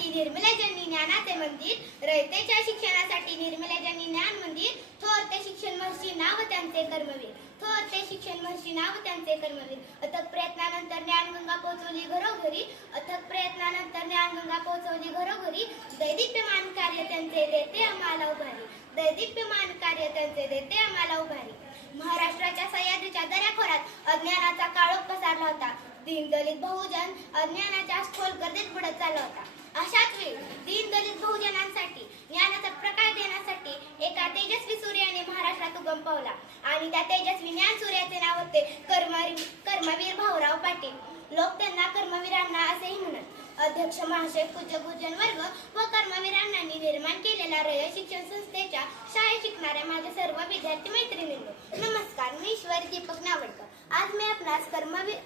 शिक्षणासाठी निर्मलाजनी ज्ञानाचे मंदिर रयतेच्या शिक्षणासाठी निर्मलाजनी ज्ञान मंदिर थोर ते शिक्षण महर्षी नाव त्यांचे कर्मवीर थोर ते शिक्षण महर्षी नाव त्यांचे कर्मवीर. अथक प्रयत्नानंतर ज्ञानगंगा पोहोचवली घरोघरी अथक प्रयत्नानंतर ज्ञानगंगा पोहोचवली घरोघरी. दैदिप्यमान कार्य त्यांचे देते आम्हाला उभारी. दैदिप्यमान कार्य त्यांचे देते आम्हाला उभारी. महाराष्ट्राच्या सह्याद्रीच्या दऱ्याखोऱ्यात अज्ञानाचा काळोख पसरला होता. दीनदलित बहुजन अज्ञानाच्या खोल गर्दीत बुडत चालला होता. अशाच वेळी दीनदलित बहुजनांसाठी ज्ञानाचा प्रकाश देण्यासाठी एका तेजस्वी सूर्याने महाराष्ट्रात उगम पावला. आणि त्या तेजस्वी ज्ञान सूर्याचे नाव होते कर्मवीर कर्मवीर भाऊराव पाटील. लोक त्यांना कर्मवीरांना असेही म्हणत अध्यक्ष महाशय पूज्य गुरुजन वर्ग व कर्मवीरांनी निर्माण केलेल्या रय शिक्षण संस्थेच्या शाळेत शिकणाऱ्या माझ्या सर्व विद्यार्थी मैत्रिणींनो नमस्कार. मी ईश्वरी दीपक नावडकर. आज मी आपणास कर्मवीर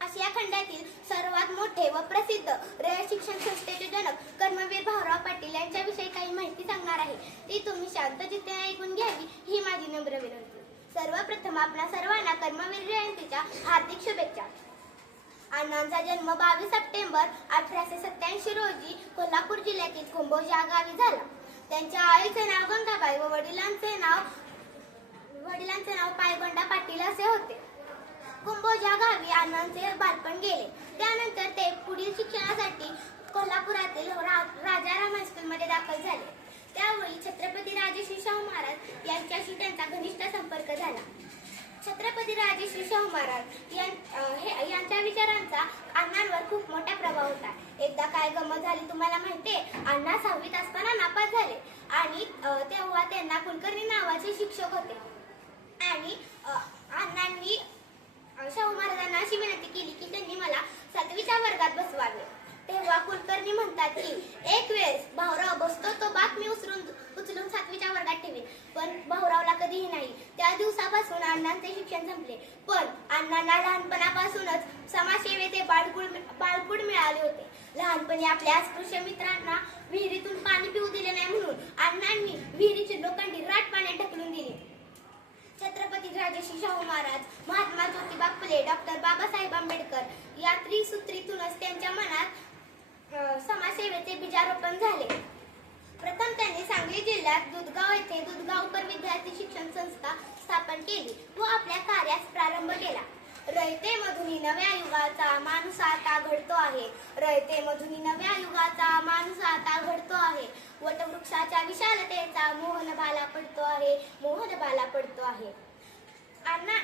आशिया खंडातील सर्वात मोठे व प्रसिद्ध रयत शिक्षण संस्थेचे जनक कर्मवीर भाऊराव पाटील यांच्याविषयी काही माहिती सांगणार आहे. ती तुम्ही शांत ऐकून घ्यावी ही माझी नम्र विनंती. सर्वप्रथम आपल्या सर्वांना कर्मवीर जयंतीच्या हार्दिक शुभेच्छा. अण्णांचा जन्म बावीस सप्टेंबर अठराशे सत्याऐंशी रोजी कोल्हापूर जिल्ह्यातील कुंभोज या गावी झाला. त्यांच्या आईचे नाव गंगाबाई व वडिलांचे नाव वडिलांचे नाव पायगोंडा पाटील असे होते. कुंभोजा गावी अण्णांचे बालपण गेले. त्यानंतर ते पुढील शिक्षणासाठी कोल्हापुरातील रा- राजाराम हायस्कूलमध्ये दाखल झाले. त्यावेळी छत्रपती राजेश्री शाहू महाराज यांच्याशी त्यांचा घनिष्ठ संपर्क झाला. छत्रपती राजेश्री शाहू महाराज यां- हे- यांच्या विचारांचा अण्णांवर खूप मोठा प्रभाव होता. एकदा काय गमत झाली तुम्हाला माहितीये? अण्णा सहावीत असताना नापास झाले आणि तेव्हा त्यांना कुलकर्णी नावाचे शिक्षक होते आणि अं, अण्णांनी अं, शाहू महाराजांना अशी विनंती केली की त्यांनी मला सातवीच्या वर्गात बसवावे तेव्हा कुलकर्णी म्हणतात की एक वेळेस भाऊराव बसतो तो बात मी उचलून उचलून सातवीच्या वर्गात ठेवीन पण भाऊरावला कधीही नाही त्या दिवसापासून अण्णांचे शिक्षण संपले. पण अण्णांना लहानपणापासूनच समाजसेवेचे बाळगुळ बाळकुड मिळाले होते. लहानपणी आपल्या अस्पृश्य मित्रांना विहिरीतून पाणी पिऊ दिले नाही म्हणून अण्णांनी विहिरीची लोखंडी राट पाण्यात ढकलून दिली. छत्रपती राजेश्री शाहू महाराज महात्मा ज्योतिबा फुले डॉक्टर बाबासाहेब आंबेडकर या त्रिसूत्रीतूनच त्यांच्या मनात समाजसेवेचे बीजारोपण झाले. प्रथम त्यांनी सांगली जिल्ह्यात दुधगाव येथे दुधगाव उपर विद्यार्थी शिक्षण संस्था स्थापन केली व आपल्या कार्यास प्रारंभ केला. रयते मधुनी नव्या युगाचा माणूस आता घडतो आहे. रयते मधुनी नव्या युगाचा माणूस आता घडतो आहे. वटवृक्षाच्या विशालतेचा मोहन बाला पडतो आहे. मोहन बाला पडतो आहे. अण्णा